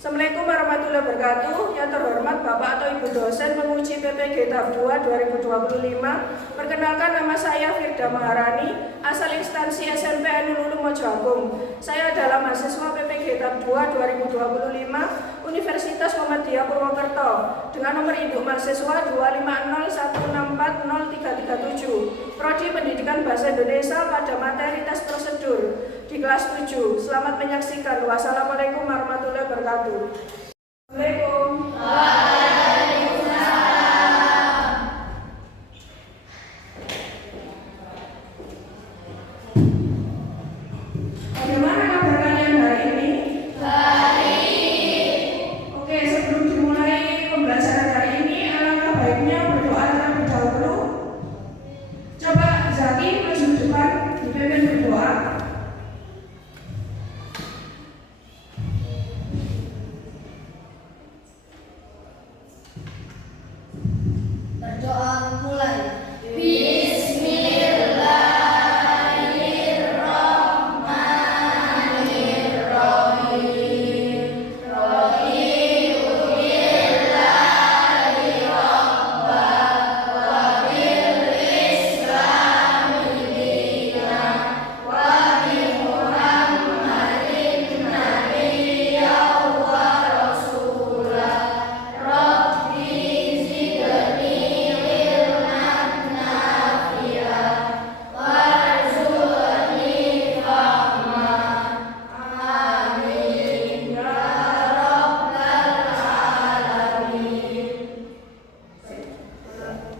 Assalamualaikum warahmatullahi wabarakatuh. Yang terhormat Bapak atau Ibu dosen menguji PPG tahap 2 2025. Perkenalkan, nama saya Firda Maharani, asal instansi SMP Ainul Ulum Mojo Agung. Saya adalah mahasiswa PPG tahap 2 2025 Universitas Muhammadiyah Purwokerto dengan nomor induk mahasiswa 250164037. Prodi Pendidikan Bahasa Indonesia pada materi tes prosedur di kelas 7. Selamat menyaksikan. Wassalamualaikum warahmatullahi wabarakatuh. Assalamualaikum. Waalaikumsalam. Bagaimana kabar kalian hari ini? Baik. Oke, sebelum dimulai pembelajaran hari ini, alangkah baiknya berdoa terlebih dahulu. Coba Zaki maju depan, dipimpin berdoa. Berdoa mulai.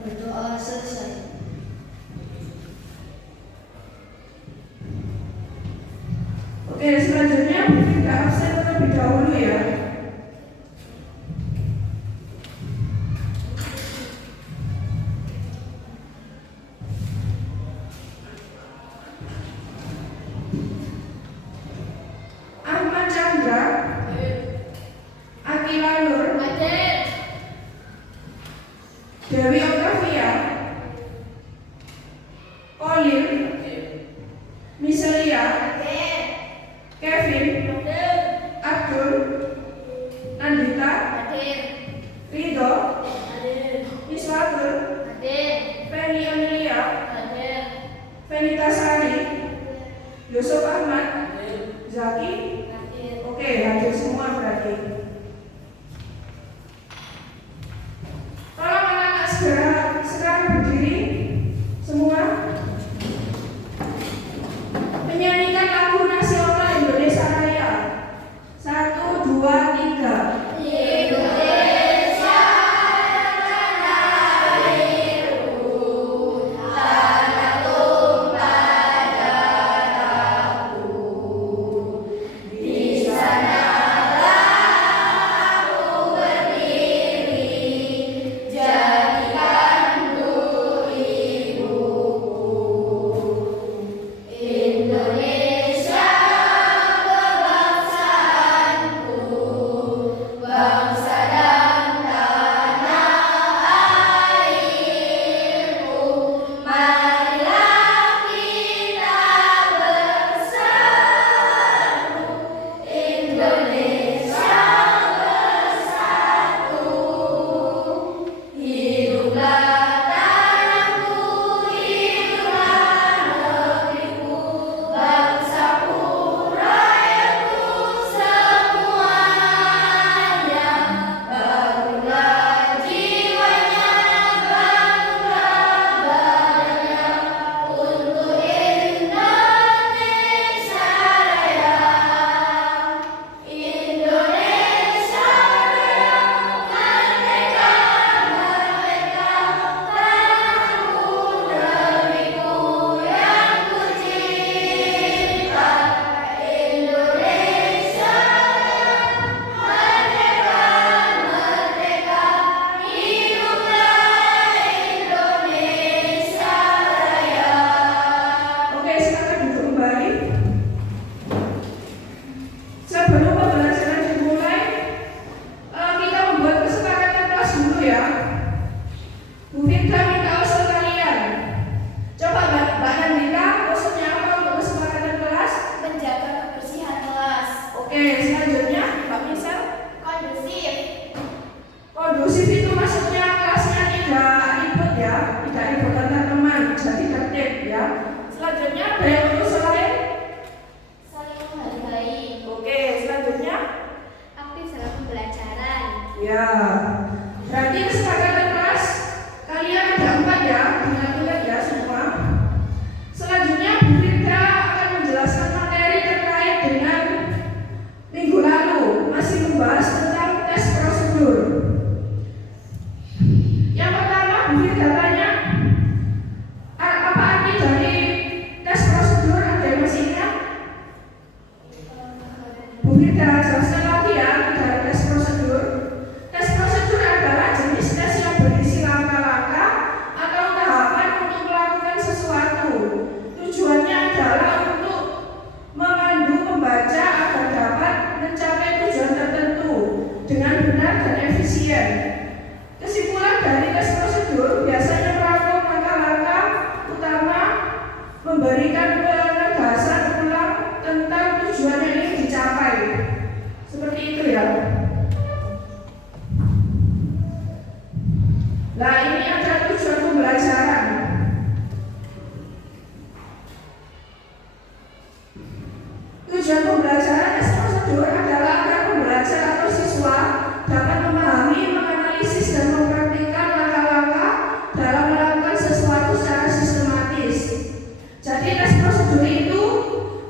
Berdoa selesai. Oke, selanjutnya kita absen terlebih dahulu ya. Ahmad Chandra, Akila Nur, Dewi Octavia, Colin, Miselia, Kevin, Abdul, Nandita, Ridho, Iswatul, Feni Amelia, Fenita Sari, Yusuf Ahmad, Zaki. Oke, hadir semua berarti. Tolong anak-anak sekarang berdiri semua. Menyanyikan lagu nasional Indonesia Raya. 1, 2, 3. Indonesia tanah airku, tanah tumpah darahku. Di sanalah Tujuan pembelajaran tes prosedur adalah agar pembelajar atau siswa dapat memahami, menganalisis, dan mempraktikkan langkah-langkah dalam melakukan sesuatu secara sistematis. Jadi tes prosedur itu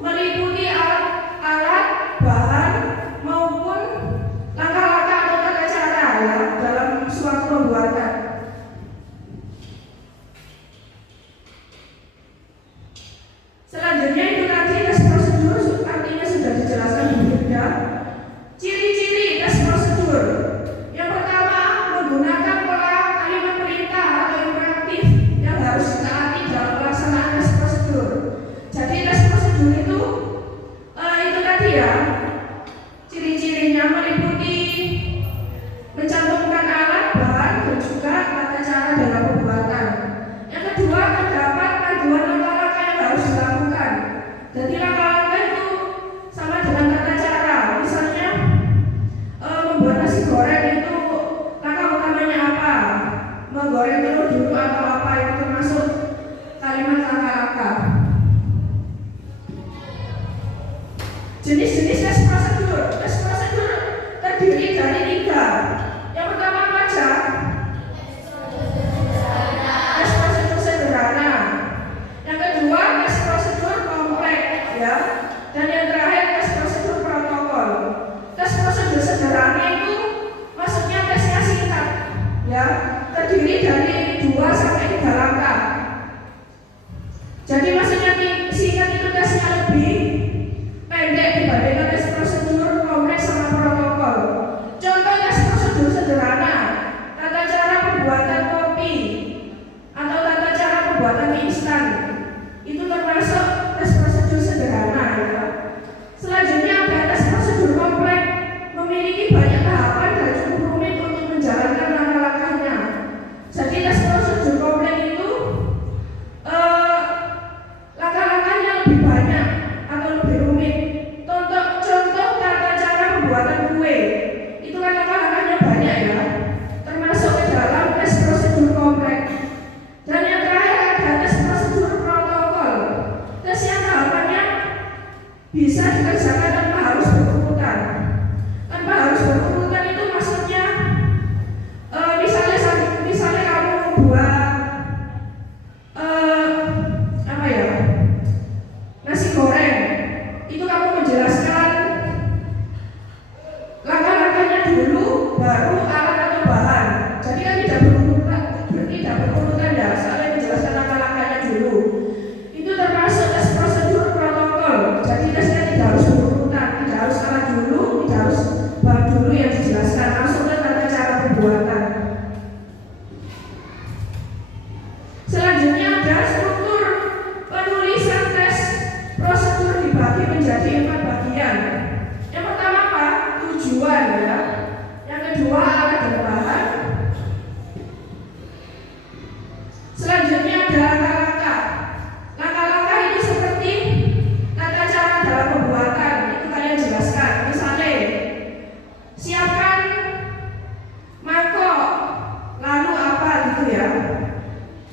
meliputi alat, bahan, maupun langkah-langkah atau tata cara ya, dalam suatu pembuatan. Selanjutnya itu tadi tes prosedur artinya sudah dijelaskan di Bunda. Ciri-ciri tes prosedur. Yang pertama, menggunakan pola kalimat perintah atau imperatif yang harus ditaati dalam pelaksanaan tes prosedur. Jadi tes prosedur itu tadi ya, ciri-cirinya meliputi mencantumkan alat, bahan, dan juga tata cara dalam pembuatan. Yang kedua, terdapat panduan langkah-langkah yang harus dilakukan. Jadi langkah-langkah itu sama dengan tata cara. Misalnya membuat nasi goreng itu langkah utamanya apa? Menggoreng telur dulu atau apa, itu termasuk kalimat langkah-langkah. Jenis-jenis tes prosedur. Tes prosedur terdiri dari 3. Yang pertama pajak. Tes prosedur sederhana. Yang kedua tes prosedur kompleks ya. Dan yang terakhir tes prosedur protokol. Tes prosedur sederhana itu maksudnya tesnya singkat ya, terdiri dari 2 sampai 3 langkah. Jadi maksudnya singkat itu tesnya lebih pendek dibandingkan tes prosedur kompleks sama protokol. Contoh tes prosedur sederhana, tata cara pembuatan kopi atau tata cara pembuatan mie instan, itu termasuk tes prosedur sederhana ya. Selanjutnya ada tes prosedur kompleks, memiliki banyak tahapan dan cukup rumit untuk menjalankan langkah-langkahnya. Jadi tes prosedur kompleks itu langkah-langkahnya lebih banyak atau lebih rumit. Contoh tata cara pembuatan kue, itu kan langkah-langkahnya banyak ya, termasuk ke dalam tes prosedur kompleks. Dan yang terakhir ada tes prosedur protokol, tes yang tahapannya bisa dikerjakan tanpa harus berurutan. Tanpa harus berurutan itu maksudnya misalnya kamu buat nasi goreng, itu kamu menjelaskan langkah-langkahnya dulu, baru alat atau bahan. Jadi kan tidak berurutan ya, soalnya menjelaskan langkah-langkahnya dulu. Itu termasuk tes prosedur protokol. Jadi tesnya tidak harus berurutan, tidak harus alat dulu, tidak harus bahan dulu yang dijelaskan, langsung ke tata cara pembuatan. Selanjutnya ada struktur penulisan tes prosedur dibagi menjadi 4 bagian. Yang pertama apa? Tujuan ya. Yang kedua alat dan bahan. Selanjutnya ada langkah-langkah. Langkah-langkah itu seperti tata cara dalam pembuatan, itu kalian jelaskan. Misalnya siapkan mangkok, lalu apa gitu ya.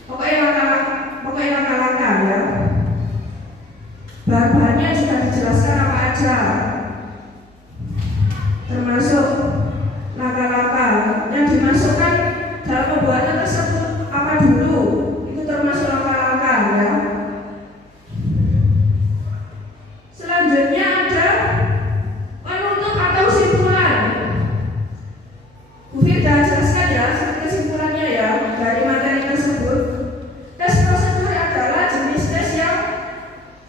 Pokoknya langkah-langkah ya. Bahan-bahannya juga dijelaskan apa aja, termasuk langkah-langkah yang dimasukkan dalam pembuatan tersebut apa dulu, itu termasuk langkah-langkah ya. Selanjutnya ada penutup atau simpulan. Bu Firda jelaskan ya kesimpulannya ya dari materi tersebut. Tes prosedur adalah jenis tes yang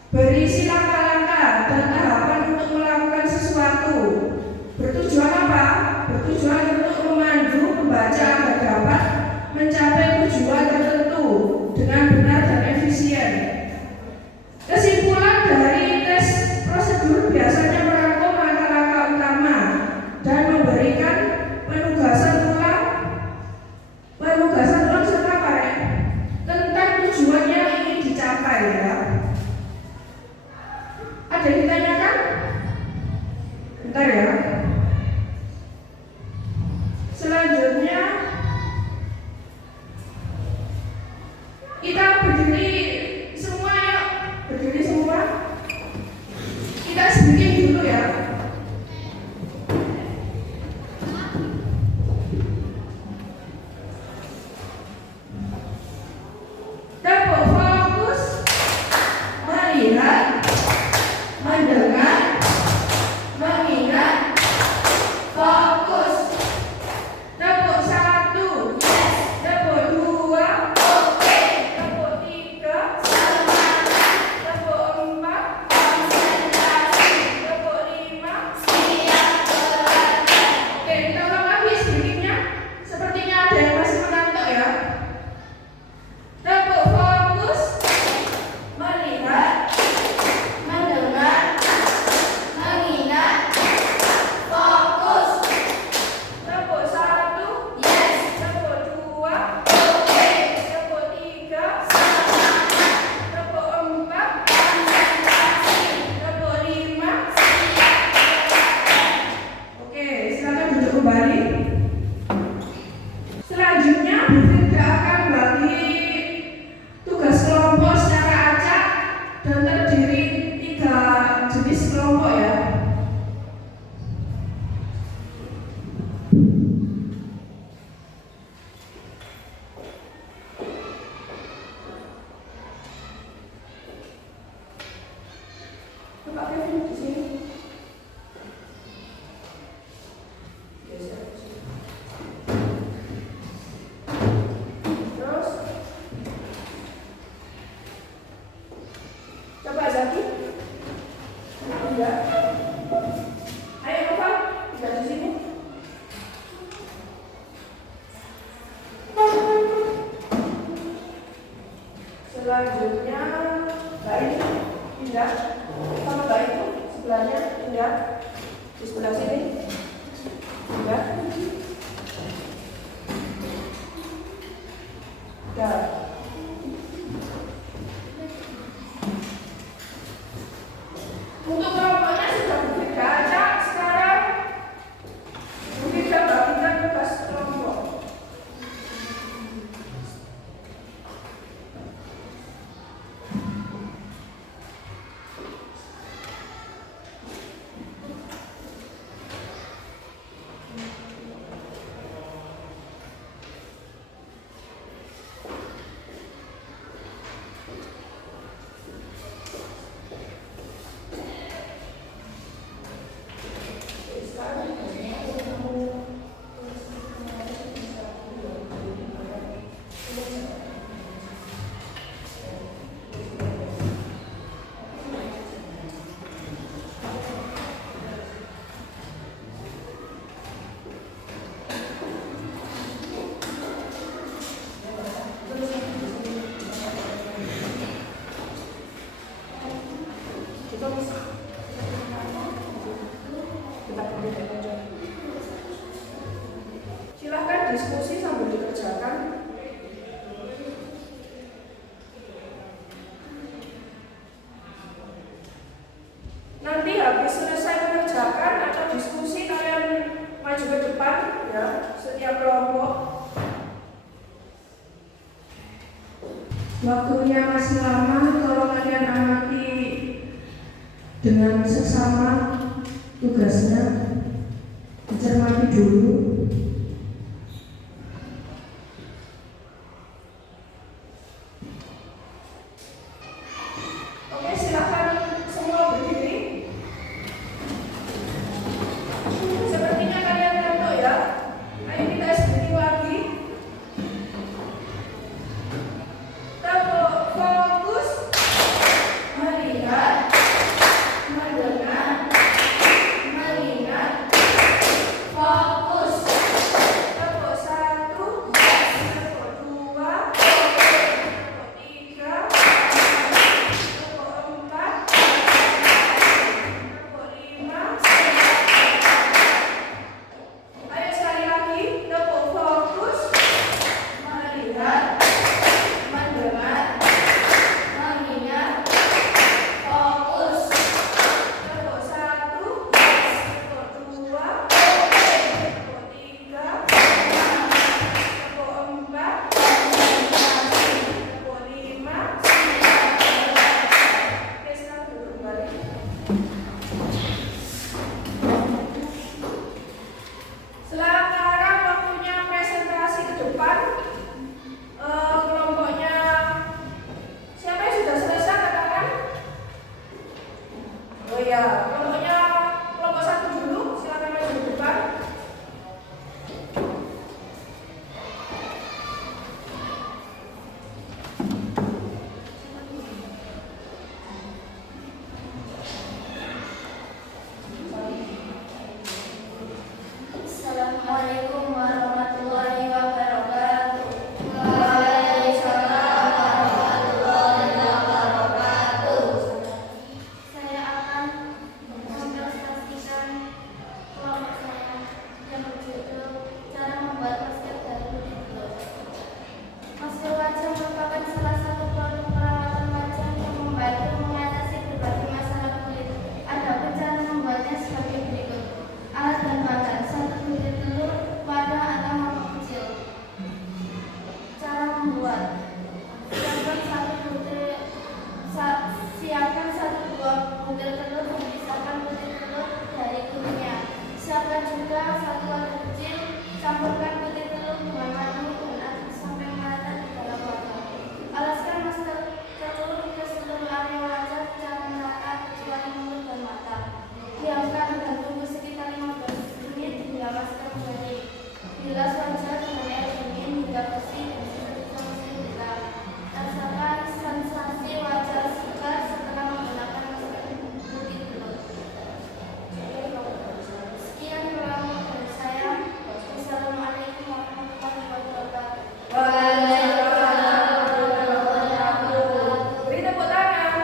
berisi langkah-langkah dan tahapan untuk melakukan sesuatu. Bertujuan apa? Bertujuan untuk memandu pembaca agar dapat mencapai tujuan tertentu dengan benar dan efisien. Kesimpulan dari tes prosedur biasanya merangkum langkah-langkah utama dan memberikan penugasan ulang serta tentang tujuan yang ingin dicapai ya. Ada yang ditanyakan? Bentar ya. Selanjutnya kita berdiri semua ya. Berdiri semua. Kita sedikit ya. Tepuk fokus, melihat, mendengar, mengingat, fokus. Tepuk 1, tepuk 2, tepuk 3, tepuk 4, tepuk 5. Oke, kita ulang lagi sedikitnya. Sepertinya ada yang masih mengantuk ya. Tepuk fokus, melihat, Mendengar, mengingat, fokus. tepuk 1, Yes. tepuk 2, Oke. tepuk 3, tepuk 4, Konsentrasi. tepuk 5. Siap. Oke, silakan duduk kembali. Selanjutnya, Bu Firda akan bagi tugas kelompok secara acak dan terdiri 3 jenis kelompok ya. Pak Kevin di sini. Geser ke sini. Terus coba Zaki. Enggak. Ayo Nova, tidak di sini. Selanjutnya Mbak ini pindah sama Mbak itu sebelahnya pindah di sebelah sini. Pindah. Dah. Untuk kelompoknya sudah berbeda aja. Sekarang kita bagikan tugas kelompok. Silahkan diskusi sambil dikerjakan. Nanti habis selesai mengerjakan atau diskusi kalian maju ke depan ya, setiap kelompok. Waktunya masih lama, tolong kalian amati dengan seksama tugasnya, dicermati dulu. Oke, silakan semua berdiri. Sepertinya kalian ngantuk ya. Ayo kita sedikit lagi. Tepuk fokus, melihat, mendengar, mengingat, Fokus. tepuk 1, tepuk 2, tepuk 3, tepuk 4, Ya, kelompoknya kelompok 1 dulu, silakan maju ke depan. Assalamualaikum warahmatullahi wabarakatuh. Saya akan mempresentasikan kelompok saya yang berjudul cara membuat masker dari kulit telur. Masker wajah merupakan salah satu produk perawatan wajah yang membantu mengatasi berbagai masalah kulit. Adapun cara membuatnya sebagai berikut. Alat dan bahan: 1 butir telur, wadah atau mangkok kecil. Cara membuat: siapkan 1 buah butir telur, memisahkan butir telur dari kulitnya. Siapkan juga 1 wadah kecil, campurkan butir telur dengan madu dan aduk sampai merata di dalam wadah. Alaskan masker telur ke seluruh area wajah secara merata kecuali mulut dan mata. Diamkan dan tunggu sekitar 15 menit hingga masker mengering. Bilas wajah dengan air dingin hingga bersih dan sisa mesin hilang. Rasakan sensasi wajah segar setelah menggunakan masker putih telur. Sekian kelompok dari saya. Wassalamualaikum warahmatullahi wabarakatuh. Beri tepuk tangan.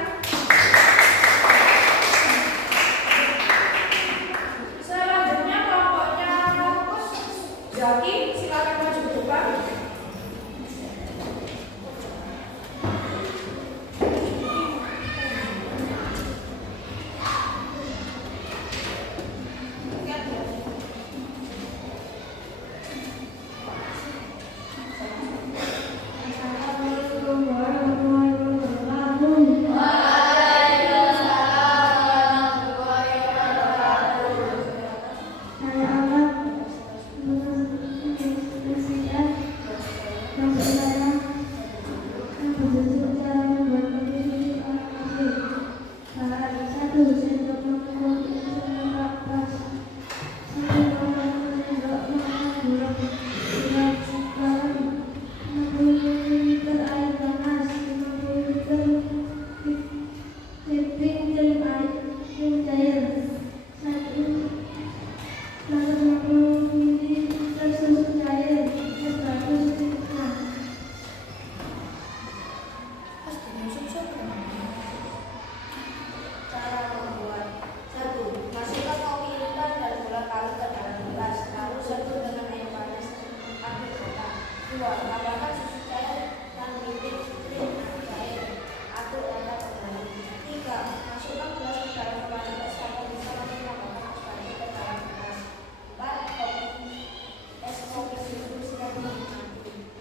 Selanjutnya kelompoknya Zaki, silakan maju ke depan. Assalamualaikum warahmatullahi wabarakatuh. Saya akan mempresentasikan masker saya yang berjudul cara membuat kulit telur. Bahan: 1 sendok makan gula kapas, 1 sendok makan gula garam, 60 ml air panas, 50 liter whipping cream cair, 150 ml susu cair, es batu setengah. Cara membuat: 1. Masukkan kopi iritan dan gula parut ke dalam gelas, lalu sedot dengan air panas aduk rata. 2. Tambahkan susu cair dan whipping cream cair, aduk rata kembali. 3. Masukkan gelas ke dalam wadah es atau bisa langsung tambahkan es batu ke dalam gelas. 4. Es kopi susu siap dinikmati.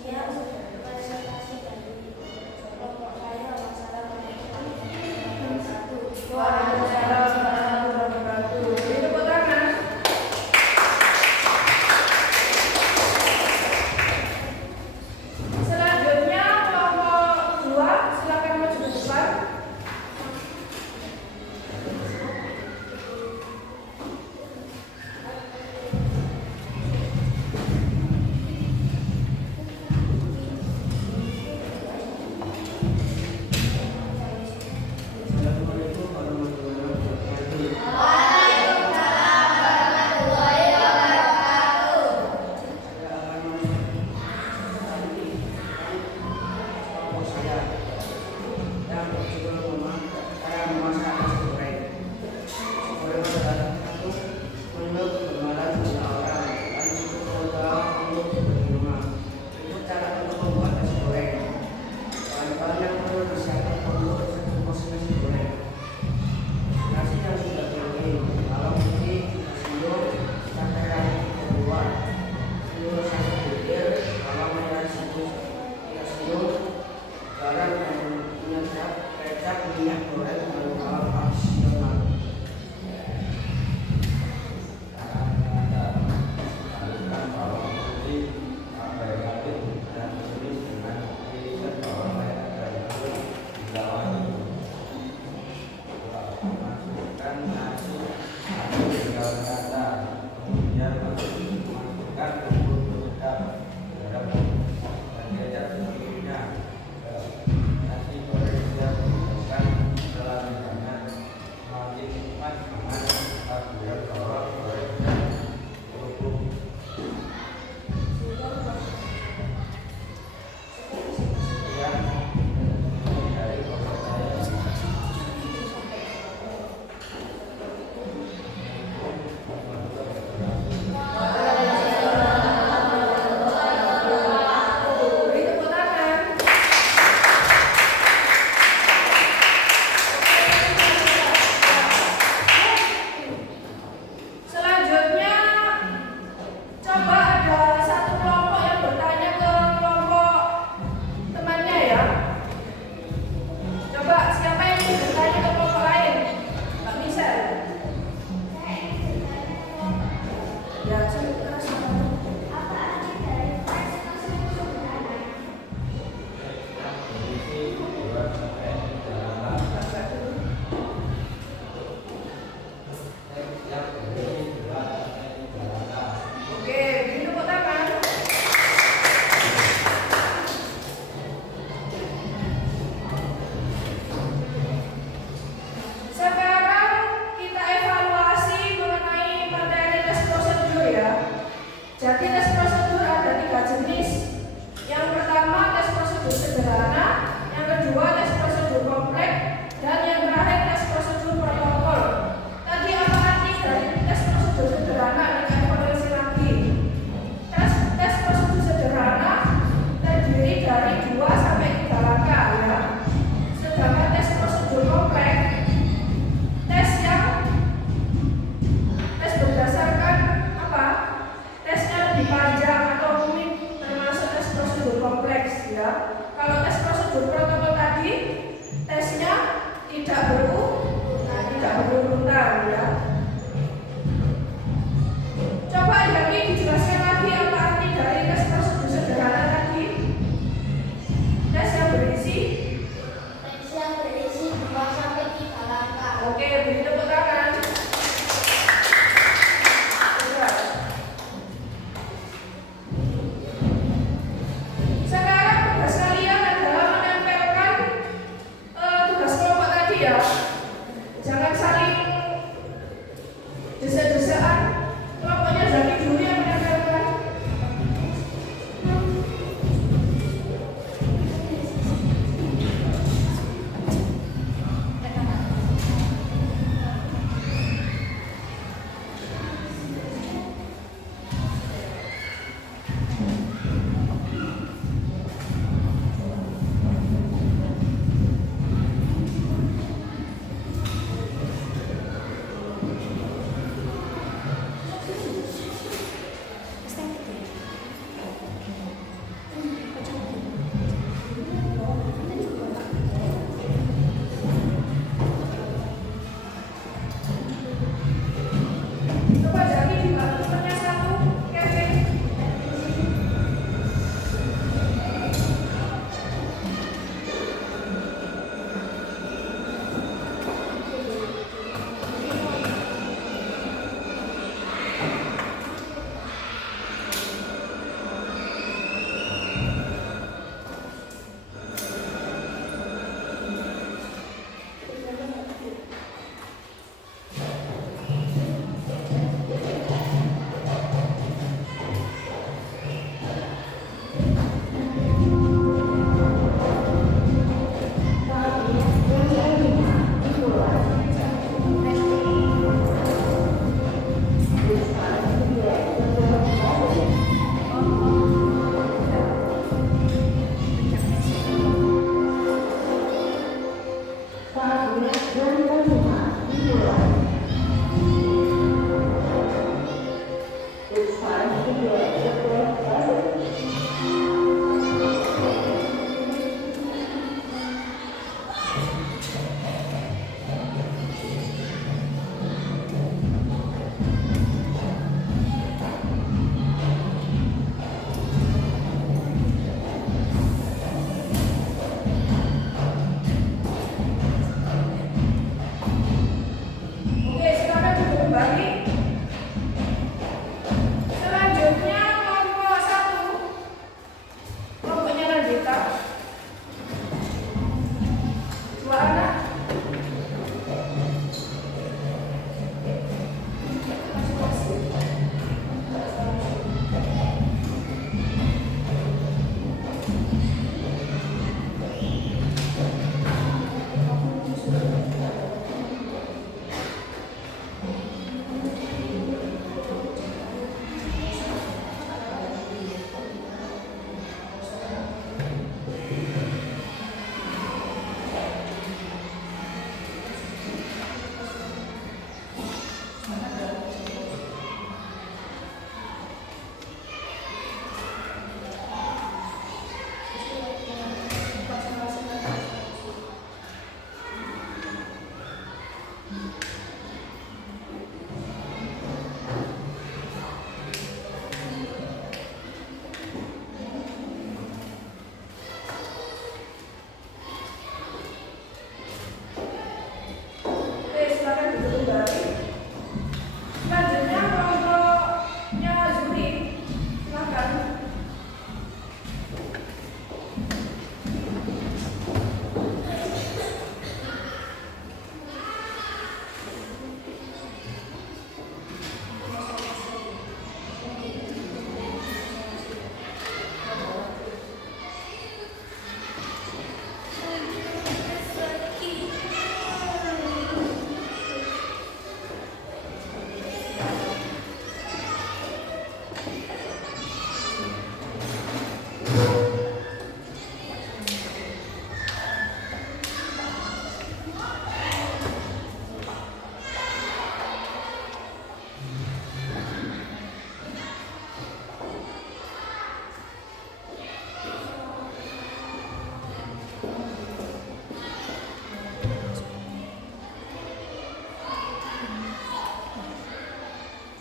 Sekian presentasi dari kelompok saya. Wassalamualaikum Waalaikumsalam warahmatullahi wabarakatuh. Beri tepuk tangan. Selanjutnya kelompok 2, silakan maju ke depan. Assalamualaikum warahmatullahi wabarakatuh. Saya akan mempresentasikan kelompok saya yang berjudul cara memasak nasi goreng. Nasi goreng adalah satu menu kegemaran banyak orang dan cukup mudah untuk dibeli rumah. Itu cara untuk membuat nasi goreng. Bahan-bahan yang perlu disiapkan untuk 1 porsi nasi goreng: nasi yang sudah dingin, bawang putih, sayur, cabai rawit kedua, sayur 1 butir, bawang merah 1 sayur, garam dan penyedap, kecap, minyak goreng dan bawang opsional. Bawang putih, cabai rawit, dan tumis dengan irisan bawang merah dan dilawan.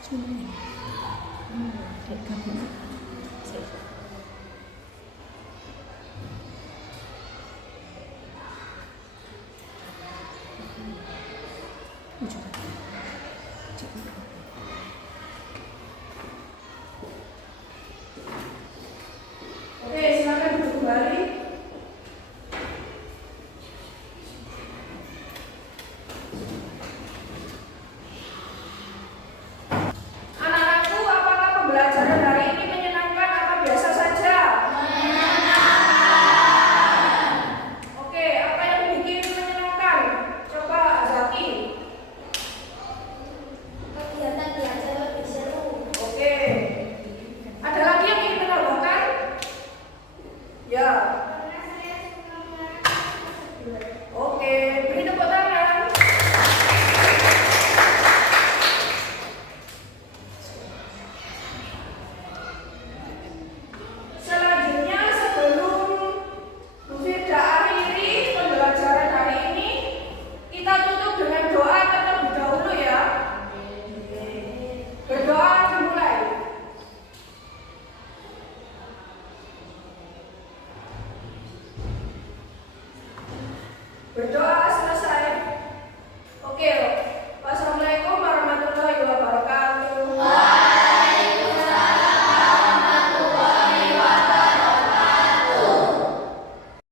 Tujuh.